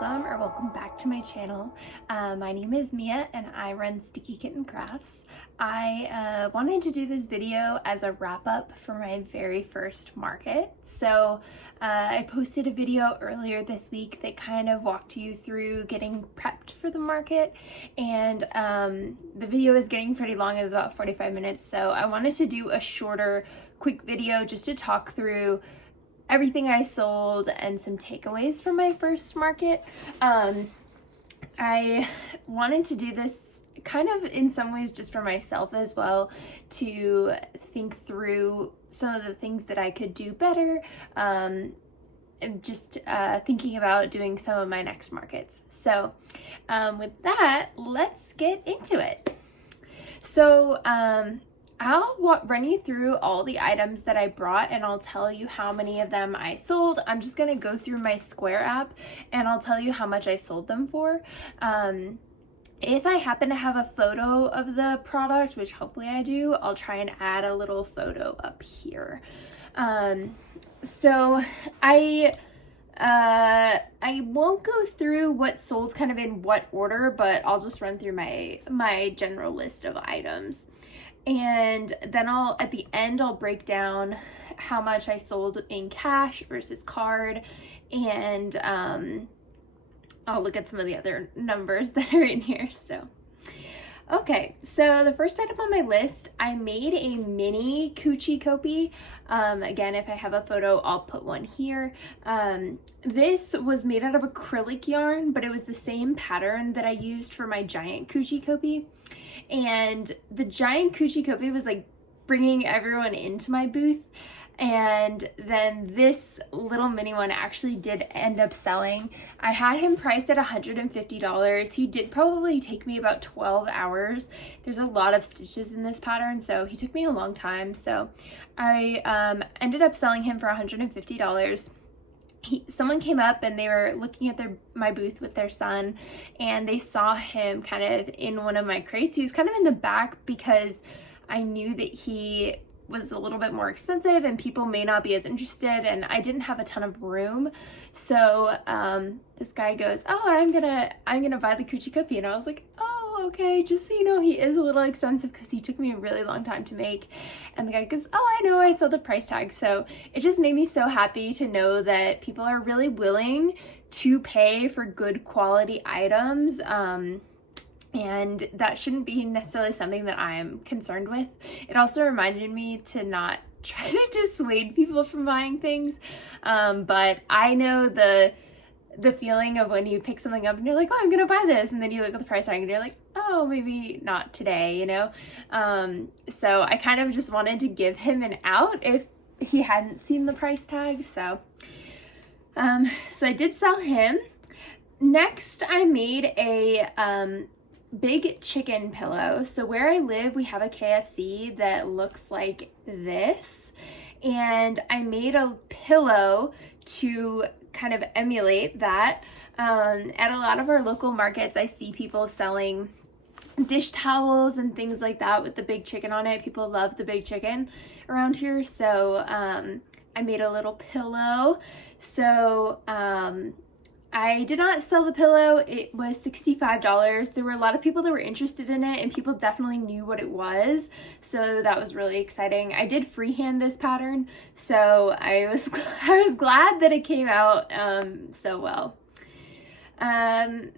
welcome back to my channel. My name is Mia and I run Sticky Kitten Crafts. I wanted to do this video as a wrap up for my very first market. So I posted a video earlier this week that kind of walked you through getting prepped for the market, and the video is getting pretty long. It's about 45 minutes, so I wanted to do a shorter, quick video just to talk through everything I sold and some takeaways from my first market. I wanted to do this kind of in some ways just for myself as well, to think through some of the things that I could do better, and just thinking about doing some of my next markets. So with that, let's get into it. So I'll run you through all the items that I brought, and I'll tell you how many of them I sold. I'm just gonna go through my Square app and I'll tell you how much I sold them for. If I happen to have a photo of the product, which hopefully I do, I'll try and add a little photo up here. So I won't go through what sold kind of in what order, but I'll just run through my general list of items. And then at the end, I'll break down how much I sold in cash versus card, and I'll look at some of the other numbers that are in here. So, okay, so the first item on my list, I made a mini coochie kopie. Again, if I have a photo, I'll put one here. This was made out of acrylic yarn, but it was the same pattern that I used for my giant coochie kopie. And the giant coochie kopie was like bringing everyone into my booth. And then this little mini one actually did end up selling. I had him priced at $150. He did probably take me about 12 hours. There's a lot of stitches in this pattern, so he took me a long time. So I ended up selling him for $150. Someone came up and they were looking at my booth with their son, and they saw him kind of in one of my crates. He was kind of in the back because I knew that he was a little bit more expensive and people may not be as interested, and I didn't have a ton of room. So this guy goes, "Oh, I'm gonna buy the coochie kopie," and I was like, "Oh, okay, just so you know, he is a little expensive because he took me a really long time to make." And the guy goes, "Oh, I know, I saw the price tag." So it just made me so happy to know that people are really willing to pay for good quality items. And that shouldn't be necessarily something that I'm concerned with. It also reminded me to not try to dissuade people from buying things. But I know the feeling of when you pick something up and you're like, "Oh, I'm gonna buy this," and then you look at the price tag and you're like, "Oh, maybe not today," you know? So I kind of just wanted to give him an out if he hadn't seen the price tag. So I did sell him. Next, I made a big chicken pillow. So where I live, we have a KFC that looks like this, and I made a pillow to kind of emulate that. At a lot of our local markets, I see people selling dish towels and things like that with the big chicken on it. People love the big chicken around here, so I made a little pillow. So I did not sell the pillow. It was $65. There were a lot of people that were interested in it, and people definitely knew what it was, so that was really exciting. I did freehand this pattern, so I was glad that it came out so well. And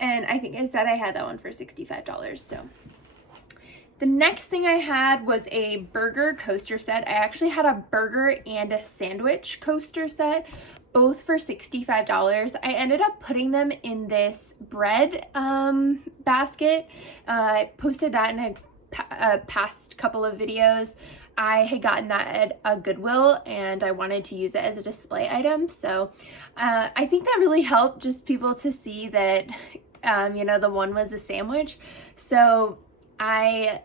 I think I said I had that one for $65. So the next thing I had was a burger coaster set. I actually had a burger and a sandwich coaster set, both for $65. I ended up putting them in this bread basket. I posted that in a past couple of videos. I had gotten that at a Goodwill and I wanted to use it as a display item. So I think that really helped just people to see that, the one was a sandwich. So I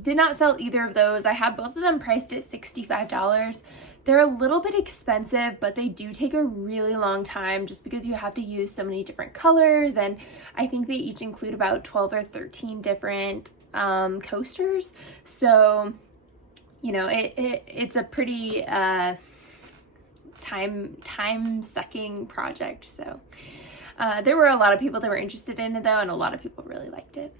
did not sell either of those. I have both of them priced at $65. They're a little bit expensive, but they do take a really long time just because you have to use so many different colors, and I think they each include about 12 or 13 different coasters. So, it's a pretty time-sucking project. So There were a lot of people that were interested in it though, and a lot of people really liked it.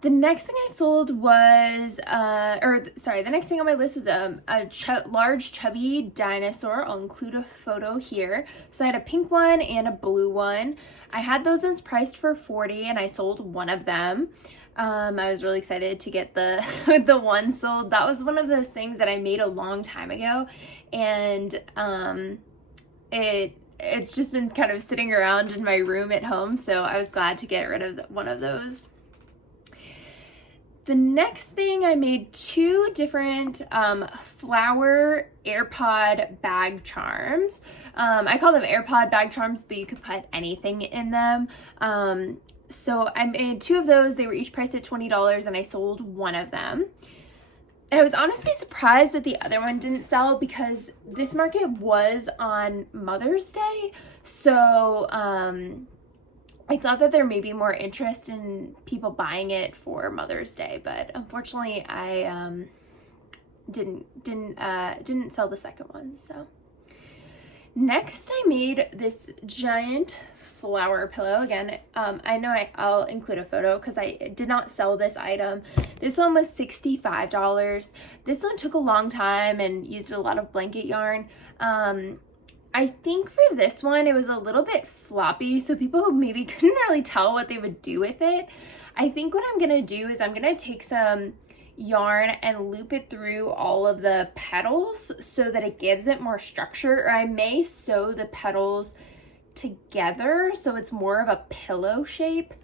The next thing I sold was, the next thing on my list was a large chubby dinosaur. I'll include a photo here. So I had a pink one and a blue one. I had those ones priced for $40 and I sold one of them. I was really excited to get the the one sold. That was one of those things that I made a long time ago, and it's just been kind of sitting around in my room at home, so I was glad to get rid of one of those. The next thing, I made 2 different flower AirPod bag charms. I call them AirPod bag charms, but you could put anything in them. So I made 2 of those. They were each priced at $20 and I sold one of them. I was honestly surprised that the other one didn't sell because this market was on Mother's Day. So I thought that there may be more interest in people buying it for Mother's Day, but unfortunately I didn't sell the second one. So next I made this giant flower pillow. Again, I know I'll include a photo because I did not sell this item. This one was $65. This one took a long time and used a lot of blanket yarn. I think for this one, it was a little bit floppy, so people who maybe couldn't really tell what they would do with it. I think what I'm gonna do is I'm gonna take some yarn and loop it through all of the petals so that it gives it more structure, or I may sew the petals together so it's more of a pillow shape.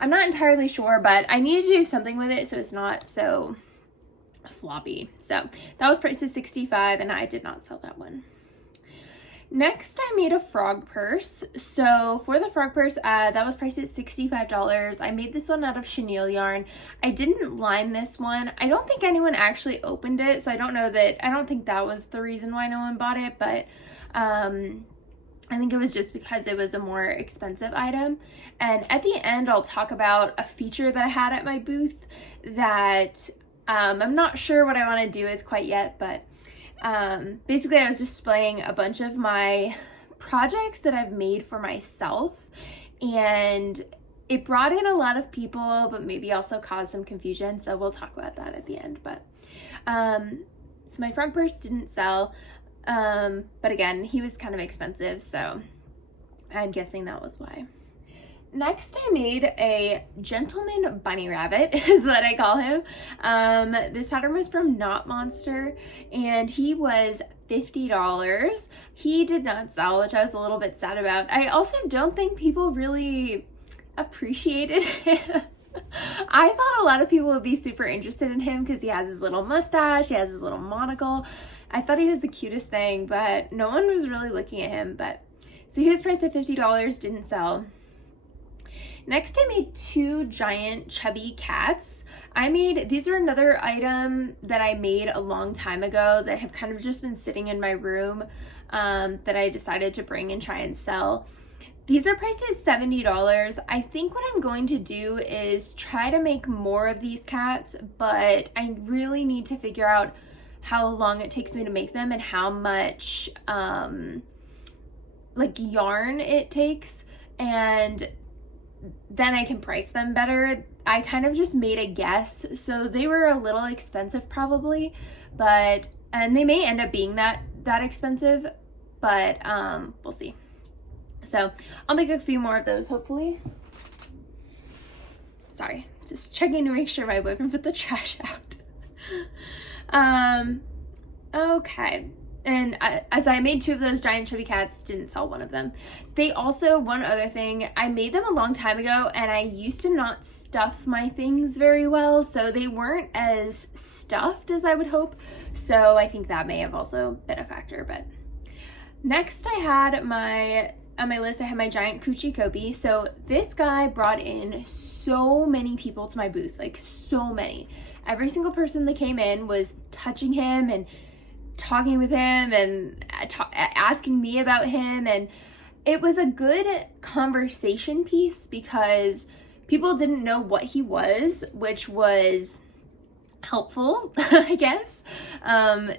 I'm not entirely sure, but I need to do something with it so it's not so floppy. So that was priced at $65 and I did not sell that one. Next, I made a frog purse. So for the frog purse, that was priced at $65. I made this one out of chenille yarn. I didn't line this one. I don't think anyone actually opened it, so I don't think that was the reason why no one bought it, but I think it was just because it was a more expensive item. And at the end, I'll talk about a feature that I had at my booth that I'm not sure what I want to do with quite yet, but basically I was displaying a bunch of my projects that I've made for myself, and it brought in a lot of people, but maybe also caused some confusion. So we'll talk about that at the end. But so my frog purse didn't sell, but again, he was kind of expensive, so I'm guessing that was why. Next, I made a gentleman bunny rabbit, is what I call him. This pattern was from Knot Monster, and he was $50. He did not sell, which I was a little bit sad about. I also don't think people really appreciated him. I thought a lot of people would be super interested in him because he has his little mustache, he has his little monocle. I thought he was the cutest thing, but no one was really looking at him. So he was priced at $50, didn't sell. Next, I made 2 giant chubby cats. These are another item that I made a long time ago that have kind of just been sitting in my room that I decided to bring and try and sell. These are priced at $70. I think what I'm going to do is try to make more of these cats, but I really need to figure out how long it takes me to make them and how much like yarn it takes, and then I can price them better. I kind of just made a guess, so they were a little expensive probably, and they may end up being that expensive, but we'll see. So I'll make a few more of those hopefully. Sorry, just checking to make sure my boyfriend put the trash out. Okay. And as I made 2 of those giant chubby cats, didn't sell one of them. They also, one other thing, I made them a long time ago and I used to not stuff my things very well, so they weren't as stuffed as I would hope. So I think that may have also been a factor. But next I had on my list, I had my giant coochie kopi. So this guy brought in so many people to my booth, like so many. Every single person that came in was touching him and talking with him and asking me about him, and it was a good conversation piece because people didn't know what he was, which was helpful, I guess,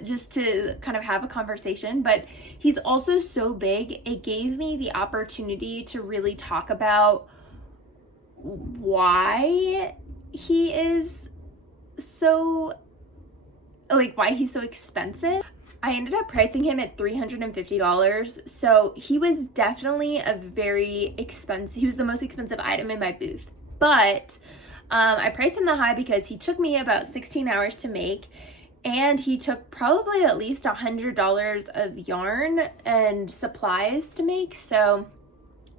just to kind of have a conversation. But he's also so big, it gave me the opportunity to really talk about why he is so, like, why he's so expensive. I ended up pricing him at $350, so he was definitely a very expensive, he was the most expensive item in my booth. But I priced him that high because he took me about 16 hours to make, and he took probably at least $100 of yarn and supplies to make. So,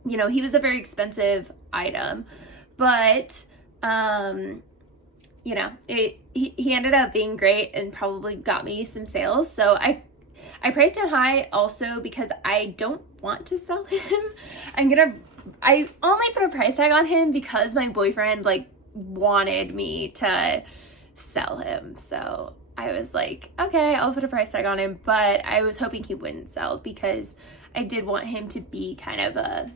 you know, he was a very expensive item, but you know, he ended up being great and probably got me some sales. So I priced him high also because I don't want to sell him. I only put a price tag on him because my boyfriend like wanted me to sell him. So I was like, okay, I'll put a price tag on him, but I was hoping he wouldn't sell because I did want him to be kind of a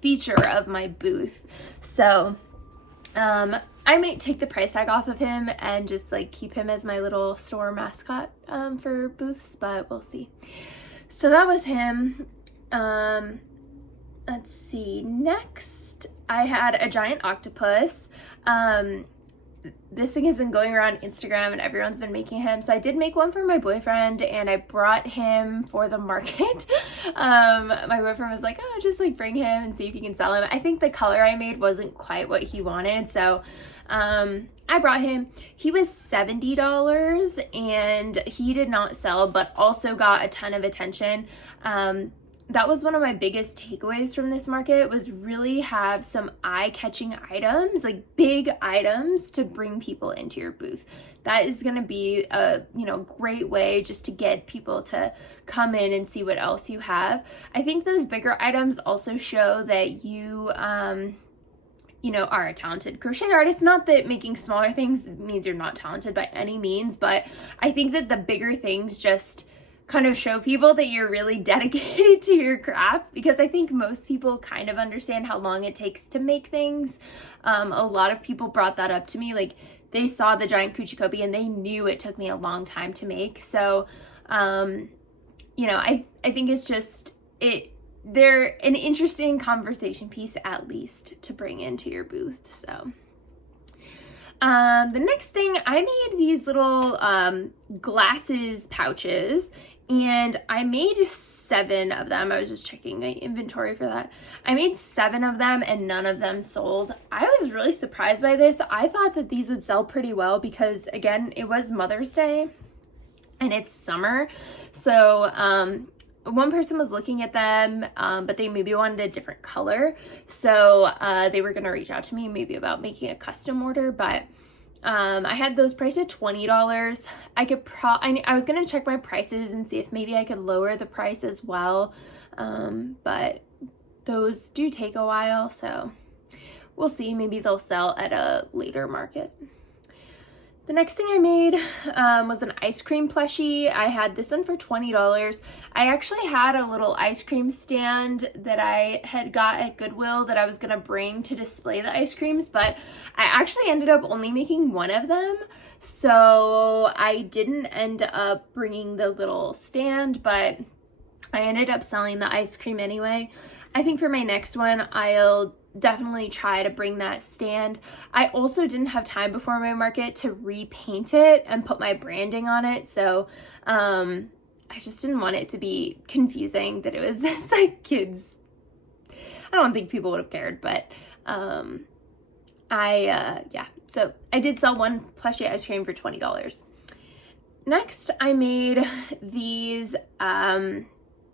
feature of my booth. So I might take the price tag off of him and just like keep him as my little store mascot for booths, but we'll see. So that was him. Let's see, next I had a giant octopus. This thing has been going around Instagram and everyone's been making him. So I did make one for my boyfriend and I brought him for the market. My boyfriend was like, oh, just like bring him and see if you can sell him. I think the color I made wasn't quite what he wanted. So I brought him. He was $70 and he did not sell, but also got a ton of attention. That was one of my biggest takeaways from this market, was really have some eye-catching items, like big items to bring people into your booth. That is going to be a, you know, great way just to get people to come in and see what else you have. I think those bigger items also show that you, you know, are a talented crochet artist. Not that making smaller things means you're not talented by any means, but I think that the bigger things just kind of show people that you're really dedicated to your craft, because I think most people kind of understand how long it takes to make things. A lot of people brought that up to me, like they saw the giant coochie copy and they knew it took me a long time to make. So, you know, I think it's just, they're an interesting conversation piece at least to bring into your booth. So the next thing, I made these little glasses pouches, and I made 7 of them. I was just checking my inventory for that. I made 7 of them and none of them sold. I was really surprised by this. I thought that these would sell pretty well because, again, it was Mother's Day and it's summer. So one person was looking at them, but they maybe wanted a different color. So they were going to reach out to me maybe about making a custom order, but I had those priced at $20. I was going to check my prices and see if maybe I could lower the price as well. But those do take a while, so we'll see. Maybe they'll sell at a later market. The next thing I made was an ice cream plushie. I had this one for $20. I actually had a little ice cream stand that I had got at Goodwill that I was going to bring to display the ice creams, but I actually ended up only making one of them. So I didn't end up bringing the little stand, but I ended up selling the ice cream anyway. I think for my next one, I'll definitely try to bring that stand. I also didn't have time before my market to repaint it and put my branding on it, so I just didn't want it to be confusing that it was this like kids. I don't think people would have cared, but yeah, so I did sell one plushie ice cream for $20. Next, I made these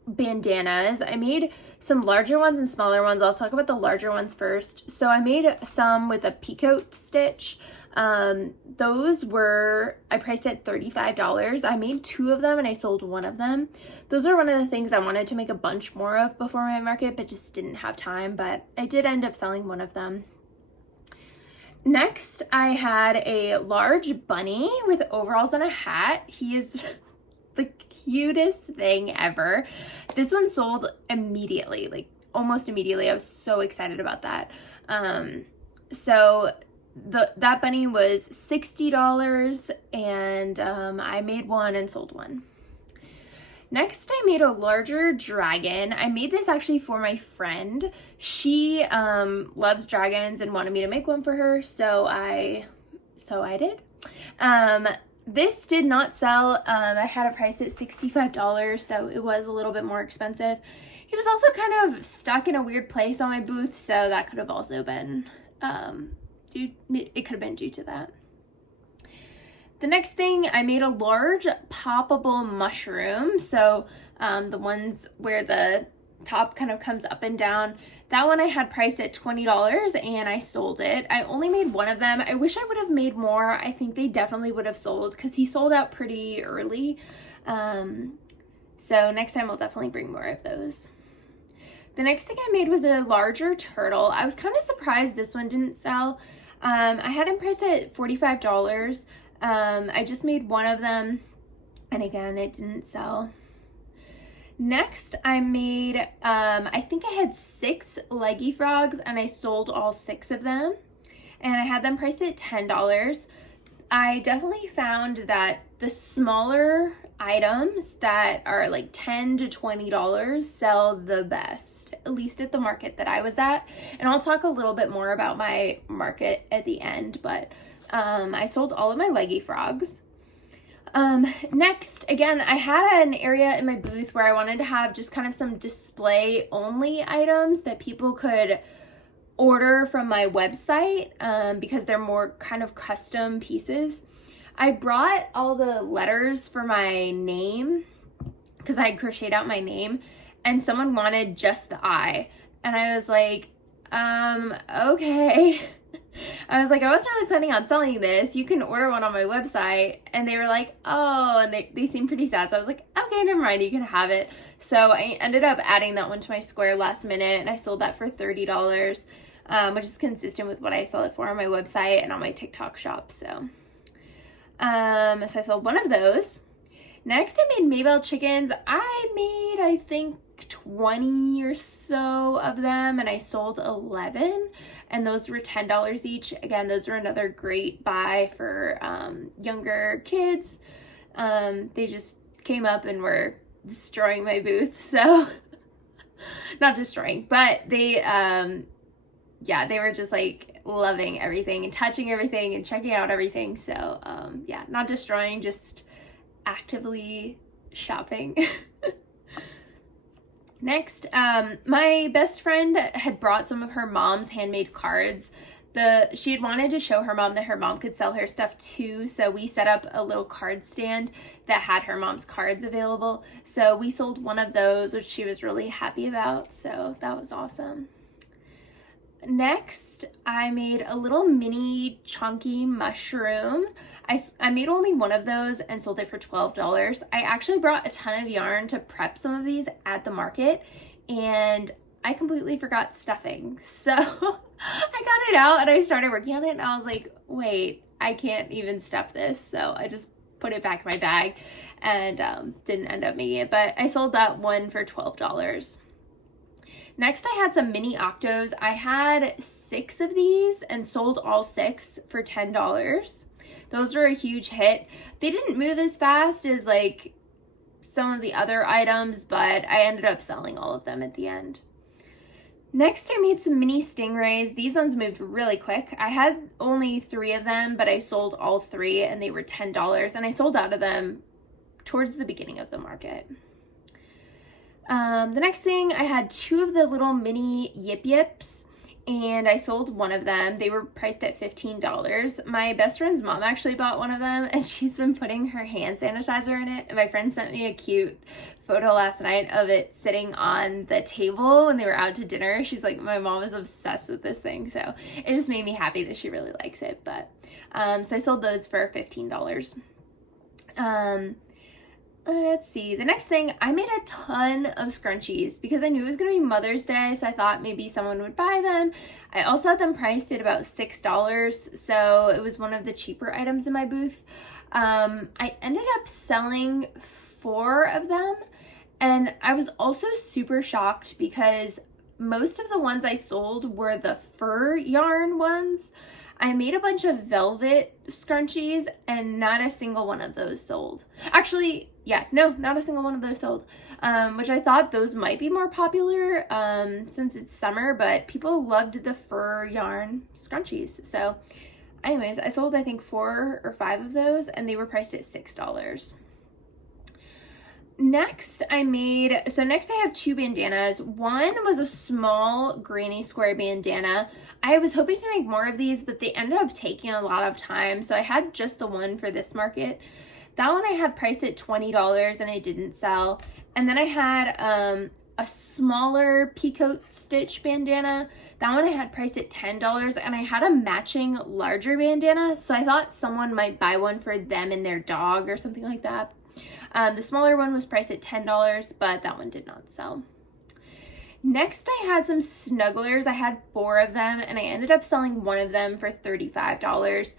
bandanas. I made some larger ones and smaller ones. I'll talk about the larger ones first. So I made some with a peacoat stitch. Those were, I priced at $35. I made 2 of them and I sold 1 of them. Those are one of the things I wanted to make a bunch more of before my market, but just didn't have time, but I did end up selling 1 of them. Next, I had a large bunny with overalls and a hat. He is the cutest thing ever. This one sold immediately, like almost immediately. I was so excited about that. So that bunny was $60, and I made one and sold one. Next, I made a larger dragon. I made this actually for my friend. She loves dragons and wanted me to make one for her, so I did. This did not sell. I had it priced at $65, so it was a little bit more expensive. He was also kind of stuck in a weird place on my booth, so that could have also been it could have been due to that. The next thing, I made a large poppable mushroom. So the ones where the top kind of comes up and down. That one I had priced at $20 and I sold it. I only made one of them. I wish I would have made more. I think they definitely would have sold because he sold out pretty early. So next time I'll definitely bring more of those. The next thing I made was a larger turtle. I was kind of surprised this one didn't sell. I had him priced at $45. I just made one of them, and again, it didn't sell. Next, I made, I think I had 6 leggy frogs, and I sold all 6 of them, and I had them priced at $10. I definitely found that the smaller items that are like $10 to $20 sell the best, at least at the market that I was at. And I'll talk a little bit more about my market at the end, but I sold all of my leggy frogs. Next, again, I had an area in my booth where I wanted to have just kind of some display only items that people could order from my website because they're more kind of custom pieces. I brought all the letters for my name because I had crocheted out my name, and someone wanted just the I, and I was like, okay. I was like, I wasn't really planning on selling this. You can order one on my website. And they were like, oh, and they seemed pretty sad. So I was like, okay, never mind, you can have it. So I ended up adding that one to my square last minute, and I sold that for $30, which is consistent with what I sell it for on my website and on my TikTok shop. So I sold one of those. Next, I made Maybell chickens. I made, I think, 20 or so of them, and I sold 11, and those were $10 each. Again, those were another great buy for younger kids. They just came up and were destroying my booth, so not destroying, but they they were just like loving everything and touching everything and checking out everything. So yeah, not destroying, just actively shopping. Next, my best friend had brought some of her mom's handmade cards. She had wanted to show her mom that her mom could sell her stuff too, so we set up a little card stand that had her mom's cards available. So we sold one of those, which she was really happy about, so that was awesome. Next, I made a little mini chunky mushroom. I made only one of those and sold it for $12. I actually brought a ton of yarn to prep some of these at the market, and I completely forgot stuffing. So I got it out and I started working on it, and I was like, wait, I can't even stuff this. So I just put it back in my bag and didn't end up making it, but I sold that one for $12. Next, I had some mini octos. I had 6 of these and sold all 6 for $10. Those were a huge hit. They didn't move as fast as like some of the other items, but I ended up selling all of them at the end. Next, I made some mini stingrays. These ones moved really quick. I had only 3 of them, but I sold all 3 and they were $10, and I sold out of them towards the beginning of the market. The next thing, I had 2 of the little mini Yip Yips, and I sold one of them. They were priced at $15. My best friend's mom actually bought one of them, and she's been putting her hand sanitizer in it. And my friend sent me a cute photo last night of it sitting on the table when they were out to dinner. She's like, my mom is obsessed with this thing. So it just made me happy that she really likes it. But so I sold those for $15. Let's see. The next thing, I made a ton of scrunchies because I knew it was going to be Mother's Day, so I thought maybe someone would buy them. I also had them priced at about $6, so it was one of the cheaper items in my booth. I ended up selling 4 of them, and I was also super shocked because most of the ones I sold were the fur yarn ones. I made a bunch of velvet scrunchies and not a single one of those sold. Actually, yeah, no, not a single one of those sold, which I thought those might be more popular since it's summer, but people loved the fur yarn scrunchies. So anyways, I sold I think 4 or 5 of those and they were priced at $6. Next I have 2 bandanas. One was a small granny square bandana. I was hoping to make more of these, but they ended up taking a lot of time, so I had just the one for this market. That one I had priced at $20 and it didn't sell. And then I had a smaller peacoat stitch bandana. That one I had priced at $10, and I had a matching larger bandana, so I thought someone might buy one for them and their dog or something like that. The smaller one was priced at $10, but that one did not sell. Next, I had some snugglers. I had 4 of them, and I ended up selling one of them for $35.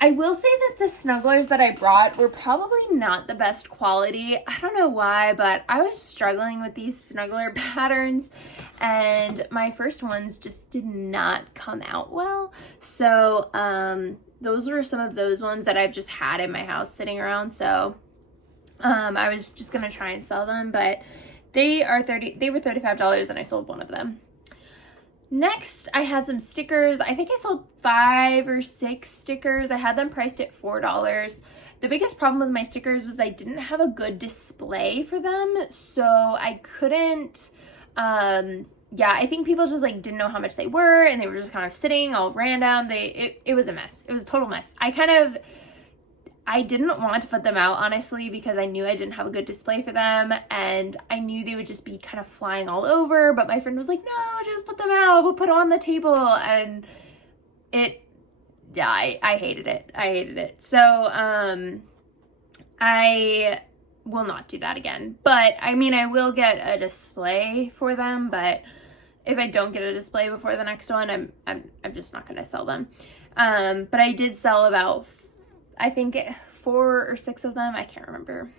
I will say that the snugglers that I brought were probably not the best quality. I don't know why, but I was struggling with these snuggler patterns, and my first ones just did not come out well. So those were some of those ones that I've just had in my house sitting around. So I was just gonna try and sell them, but they were $35 and I sold one of them. Next, I had some stickers. I think I sold 5 or 6 stickers. I had them priced at $4. The biggest problem with my stickers was I didn't have a good display for them, so I couldn't, I think people just like didn't know how much they were, and they were just kind of sitting all random. It was a mess. It was a total mess. I didn't want to put them out, honestly, because I knew I didn't have a good display for them, and I knew they would just be kind of flying all over, but my friend was like, no, just put them out, we'll put them on the table, and I hated it. I hated it. So, I will not do that again, but, I mean, I will get a display for them, but if I don't get a display before the next one, I'm just not going to sell them. But I did sell about, I think 4 or 6 of them. I can't remember.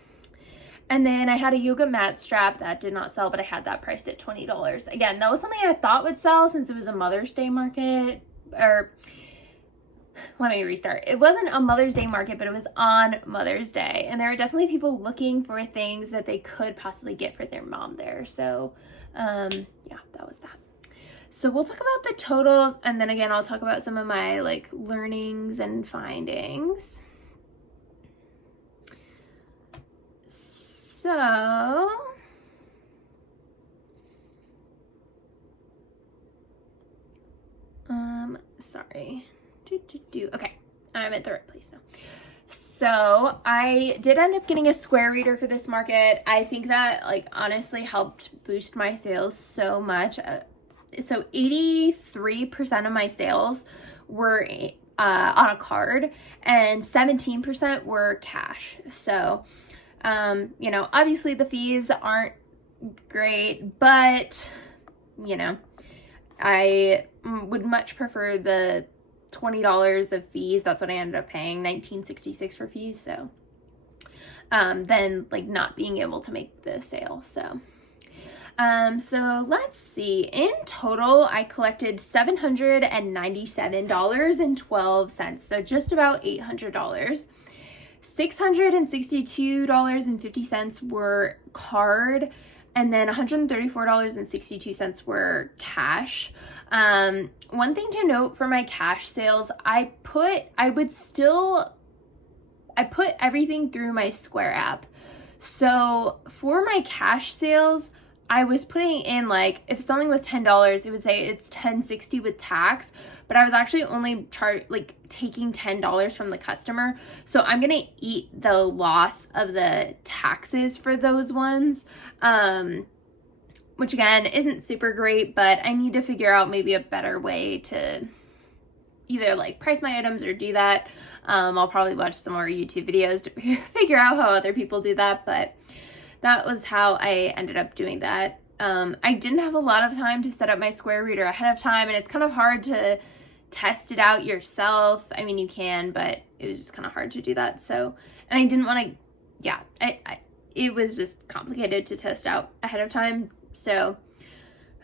And then I had a yoga mat strap that did not sell, but I had that priced at $20. Again, that was something I thought would sell since it was a Mother's Day market. Or let me restart. It wasn't a Mother's Day market, but it was on Mother's Day. And there are definitely people looking for things that they could possibly get for their mom there. So yeah, that was that. So we'll talk about the totals, and then again, I'll talk about some of my like learnings and findings. So, sorry. Okay, I'm at the right place now. So I did end up getting a square reader for this market. I think that like honestly helped boost my sales so much. So 83% of my sales were on a card, and 17% were cash. So, you know, obviously the fees aren't great, but, you know, I would much prefer the $20 of fees. That's what I ended up paying, $19.66 for fees. So, than like not being able to make the sale. So, so let's see, in total, I collected $797.12. So just about $800. $662.50 were card, and then $134.62 were cash. One thing to note for my cash sales, I put everything through my Square app. So for my cash sales, I was putting in like, if something was $10, it would say it's $10.60 with tax, but I was actually only taking $10 from the customer. So I'm going to eat the loss of the taxes for those ones, which again isn't super great, but I need to figure out maybe a better way to either like price my items or do that. I'll probably watch some more YouTube videos to figure out how other people do that, but that was how I ended up doing that. I didn't have a lot of time to set up my Square reader ahead of time, and it's kind of hard to test it out yourself. I mean, you can, but it was just kind of hard to do that. So, and I didn't want to, it was just complicated to test out ahead of time. So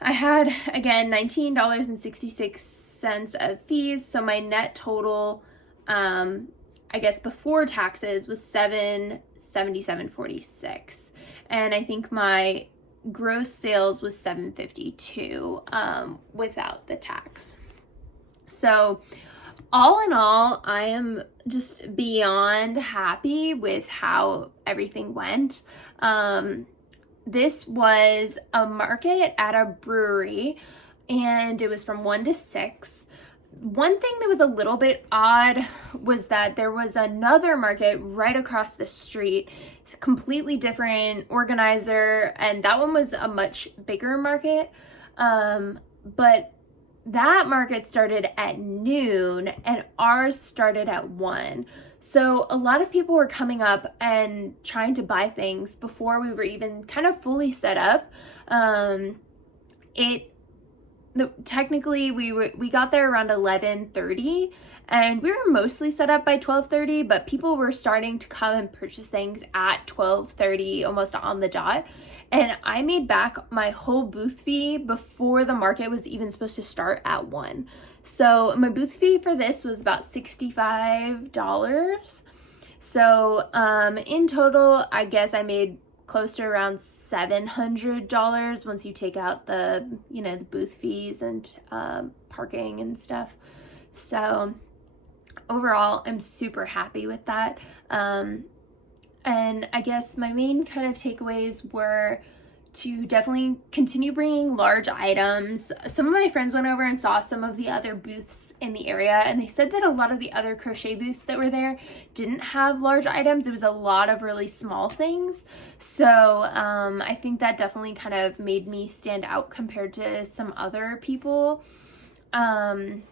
I had, again, $19.66 cents of fees. So my net total, I guess before taxes, was $777.46, and I think my gross sales was $752 without the tax. So all in all, I am just beyond happy with how everything went. This was a market at a brewery, and it was from 1 to 6. One thing that was a little bit odd was that there was another market right across the street, completely different organizer, and that one was a much bigger market. But that market started at noon and ours started at 1. So a lot of people were coming up and trying to buy things before we were even kind of fully set up. Technically we got there around 11:30, and we were mostly set up by 12:30, but people were starting to come and purchase things at 12:30, almost on the dot. And I made back my whole booth fee before the market was even supposed to start at 1. So my booth fee for this was about $65. So in total, I guess I made close to around $700 once you take out the, the booth fees and parking and stuff. So overall, I'm super happy with that. And I guess my main kind of takeaways were to definitely continue bringing large items. Some of my friends went over and saw some of the other booths in the area, and they said that a lot of the other crochet booths that were there didn't have large items. It was a lot of really small things. So I think that definitely kind of made me stand out compared to some other people. And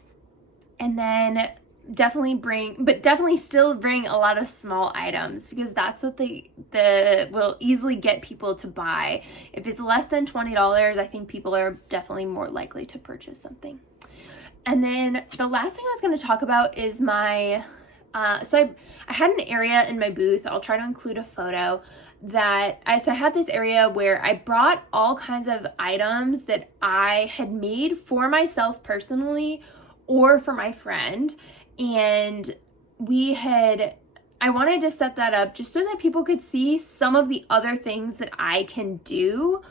then definitely still bring a lot of small items, because that's what they will easily get people to buy. If it's less than $20, I think people are definitely more likely to purchase something. And then the last thing I was going to talk about is my so I had an area in my booth. I'll try to include a photo that I had this area where I brought all kinds of items that I had made for myself personally or for my friend. And I wanted to set that up just so that people could see some of the other things that I can do,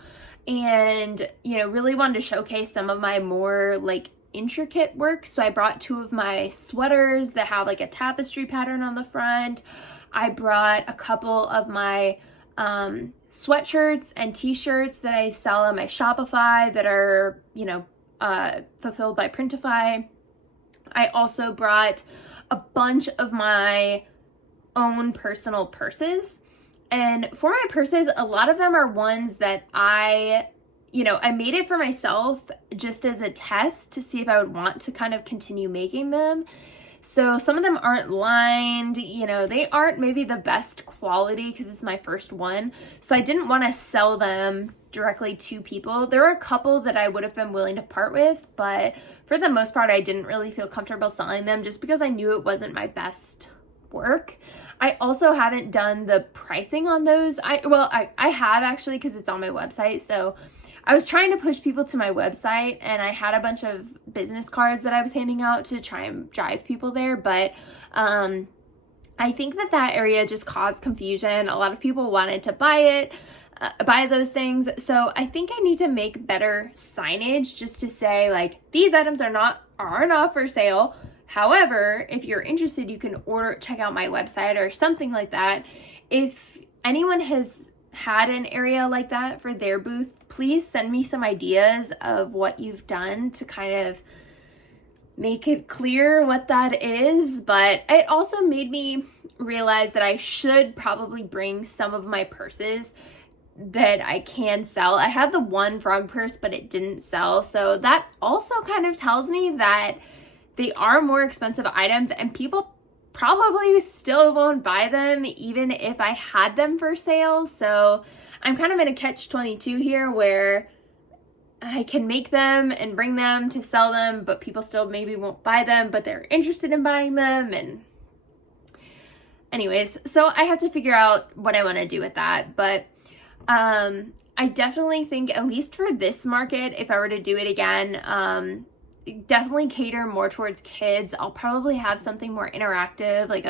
and, really wanted to showcase some of my more like intricate work. So I brought 2 of my sweaters that have like a tapestry pattern on the front. I brought a couple of my sweatshirts and t-shirts that I sell on my Shopify that are, fulfilled by Printify. I also brought a bunch of my own personal purses. And for my purses, a lot of them are ones that I made it for myself just as a test to see if I would want to kind of continue making them. So some of them aren't lined, they aren't maybe the best quality because it's my first one. So I didn't want to sell them directly to people. There were a couple that I would have been willing to part with, but for the most part, I didn't really feel comfortable selling them just because I knew it wasn't my best work. I also haven't done the pricing on those. I have actually, because it's on my website. So I was trying to push people to my website, and I had a bunch of business cards that I was handing out to try and drive people there. But I think that area just caused confusion. A lot of people wanted to buy those things. So I think I need to make better signage just to say, like, these items are not for sale. However, if you're interested, you can check out my website or something like that. If anyone has had an area like that for their booth, please send me some ideas of what you've done to kind of make it clear what that is. But it also made me realize that I should probably bring some of my purses that I can sell. I had the one frog purse, but it didn't sell. So that also kind of tells me that they are more expensive items, and people probably still won't buy them even if I had them for sale. So I'm kind of in a catch-22 here where I can make them and bring them to sell them, but people still maybe won't buy them, but they're interested in buying them. And anyways, so I have to figure out what I want to do with that. But I definitely think, at least for this market, if I were to do it again, definitely cater more towards kids. I'll probably have something more interactive, like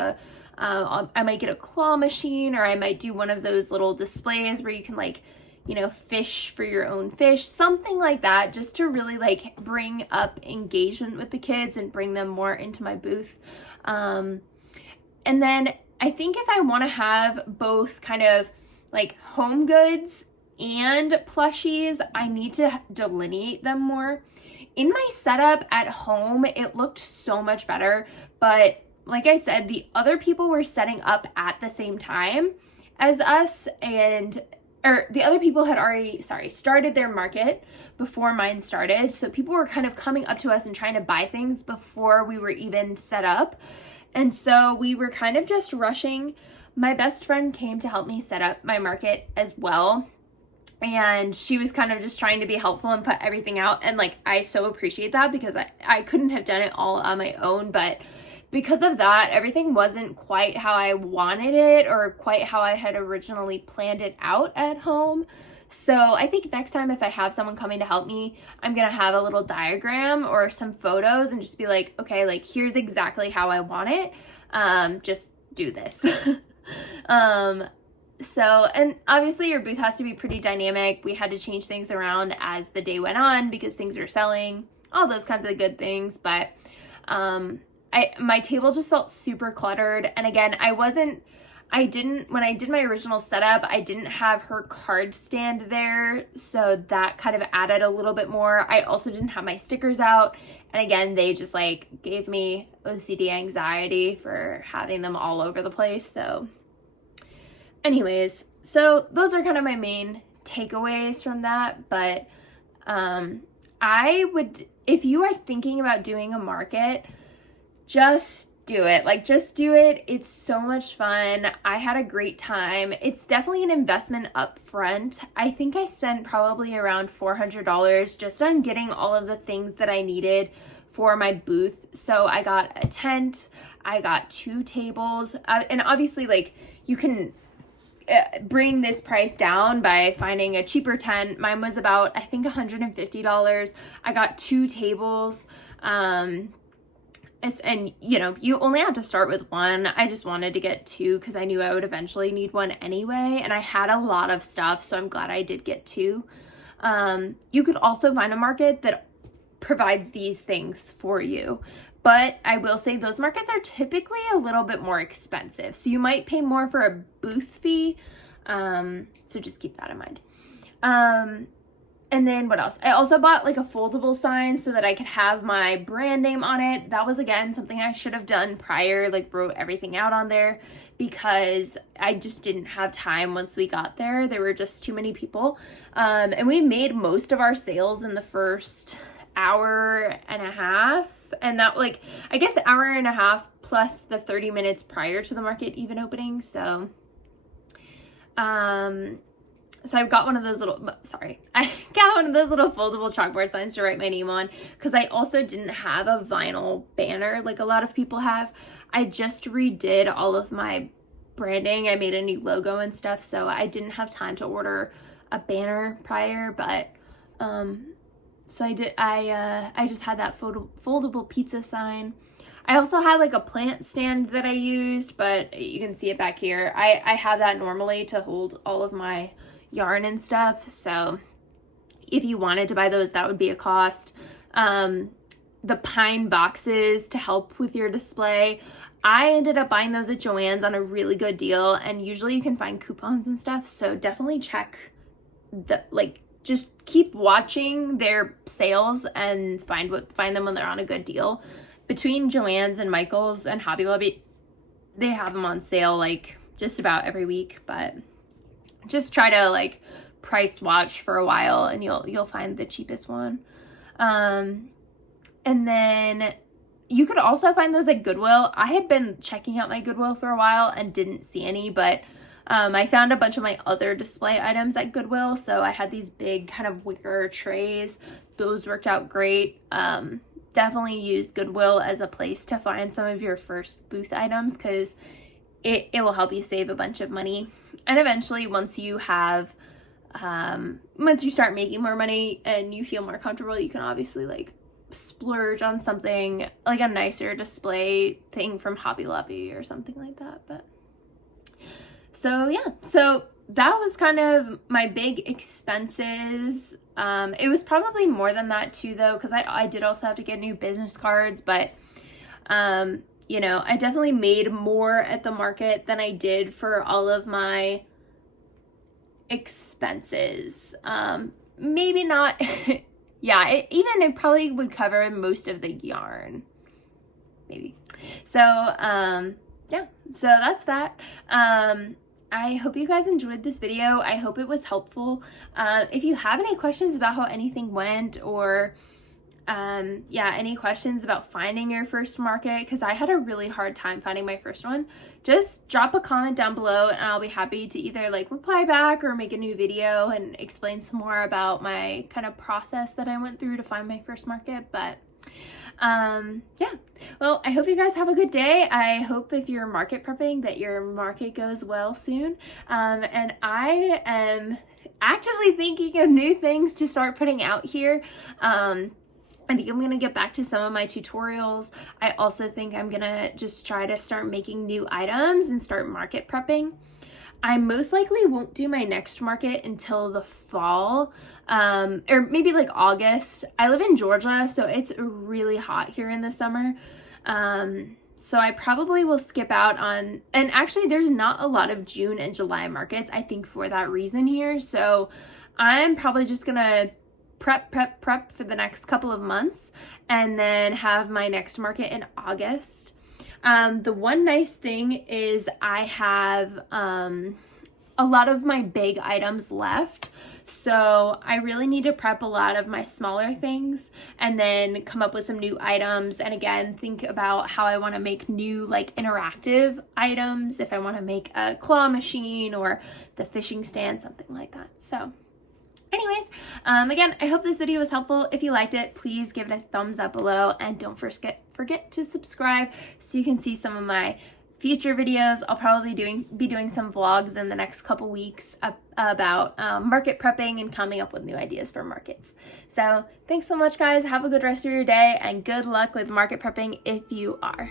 I might get a claw machine, or I might do one of those little displays where you can like, you know, fish for your own fish, something like that, just to really like bring up engagement with the kids and bring them more into my booth. And then I think if I want to have both kind of like home goods and plushies, I need to delineate them more. In my setup at home, it looked so much better, but like I said, the other people were setting up at the same time as us, or the other people had already, started their market before mine started. So people were kind of coming up to us and trying to buy things before we were even set up. And so we were kind of just rushing. My best friend came to help me set up my market as well. And she was kind of just trying to be helpful and put everything out. And like, I so appreciate that, because I couldn't have done it all on my own. But because of that, everything wasn't quite how I wanted it, or quite how I had originally planned it out at home. So I think next time if I have someone coming to help me, I'm going to have a little diagram or some photos and just be like, okay, like here's exactly how I want it. Just do this. So, and obviously your booth has to be pretty dynamic. We had to change things around as the day went on because things were selling, all those kinds of good things. But, my table just felt super cluttered. And again, when I did my original setup, I didn't have her card stand there. So that kind of added a little bit more. I also didn't have my stickers out. And again, they just like gave me OCD anxiety for having them all over the place. So anyways, so those are kind of my main takeaways from that. But if you are thinking about doing a market, just do it. Like, just do it. It's so much fun. I had a great time. It's definitely an investment up front. I think I spent probably around $400 just on getting all of the things that I needed for my booth. So I got a tent, I got 2 tables, and obviously like you can bring this price down by finding a cheaper tent. Mine was about, I think, $150. I got 2 tables. And you know, you only have to start with one. I just wanted to get 2 because I knew I would eventually need one anyway. And I had a lot of stuff, so I'm glad I did get 2. You could also find a market that provides these things for you. But I will say those markets are typically a little bit more expensive. So you might pay more for a booth fee. So just keep that in mind. And then what else? I also bought like a foldable sign so that I could have my brand name on it. That was, again, something I should have done prior, like wrote everything out on there, because I just didn't have time once we got there. There were just too many people. And we made most of our sales in the first hour and a half. And that, like, I guess hour and a half plus the 30 minutes prior to the market even opening. So, so I've got one of those I got one of those little foldable chalkboard signs to write my name on, because I also didn't have a vinyl banner like a lot of people have. I just redid all of my branding. I made a new logo and stuff, so I didn't have time to order a banner prior, but so I just had that foldable pizza sign. I also had like a plant stand that I used, but you can see it back here. I have that normally to hold all of my yarn and stuff, so if you wanted to buy those, that would be a cost. The pine boxes to help with your display, I ended up buying those at Joann's on a really good deal, and usually you can find coupons and stuff, so definitely check just keep watching their sales and find them when they're on a good deal. Between Joann's and Michael's and Hobby Lobby, they have them on sale like just about every week, but just try to like price watch for a while and you'll find the cheapest one. And then you could also find those at Goodwill. I had been checking out my Goodwill for a while and didn't see any, but I found a bunch of my other display items at Goodwill. So I had these big kind of wicker trays. Those worked out great. Definitely use Goodwill as a place to find some of your first booth items, because it will help you save a bunch of money. And eventually, once you start making more money and you feel more comfortable, you can obviously like splurge on something like a nicer display thing from Hobby Lobby or something like that. But so yeah, so that was kind of my big expenses. It was probably more than that too though, because I did also have to get new business cards, but you know, I definitely made more at the market than I did for all of my expenses. Maybe not. Yeah, it probably would cover most of the yarn, maybe. So yeah, so that's that. I hope you guys enjoyed this video. I hope it was helpful. If you have any questions about how anything went, or yeah, any questions about finding your first market, because I had a really hard time finding my first one, just drop a comment down below and I'll be happy to either like reply back or make a new video and explain some more about my kind of process that I went through to find my first market. But yeah, well, I hope you guys have a good day. I hope if you're market prepping that your market goes well soon. And I am actively thinking of new things to start putting out here. I think I'm going to get back to some of my tutorials. I also think I'm going to just try to start making new items and start market prepping. I most likely won't do my next market until the fall, or maybe like August. I live in Georgia, so it's really hot here in the summer. So I probably will skip out on, and actually there's not a lot of June and July markets, I think, for that reason here. So I'm probably just going to prep for the next couple of months and then have my next market in August. The one nice thing is I have a lot of my big items left, so I really need to prep a lot of my smaller things and then come up with some new items, and again think about how I want to make new like interactive items, if I want to make a claw machine or the fishing stand, something like that. So anyways, again, I hope this video was helpful. If you liked it, please give it a thumbs up below, and don't forget to subscribe so you can see some of my future videos. I'll probably be doing some vlogs in the next couple weeks about market prepping and coming up with new ideas for markets. So thanks so much, guys. Have a good rest of your day, and good luck with market prepping if you are.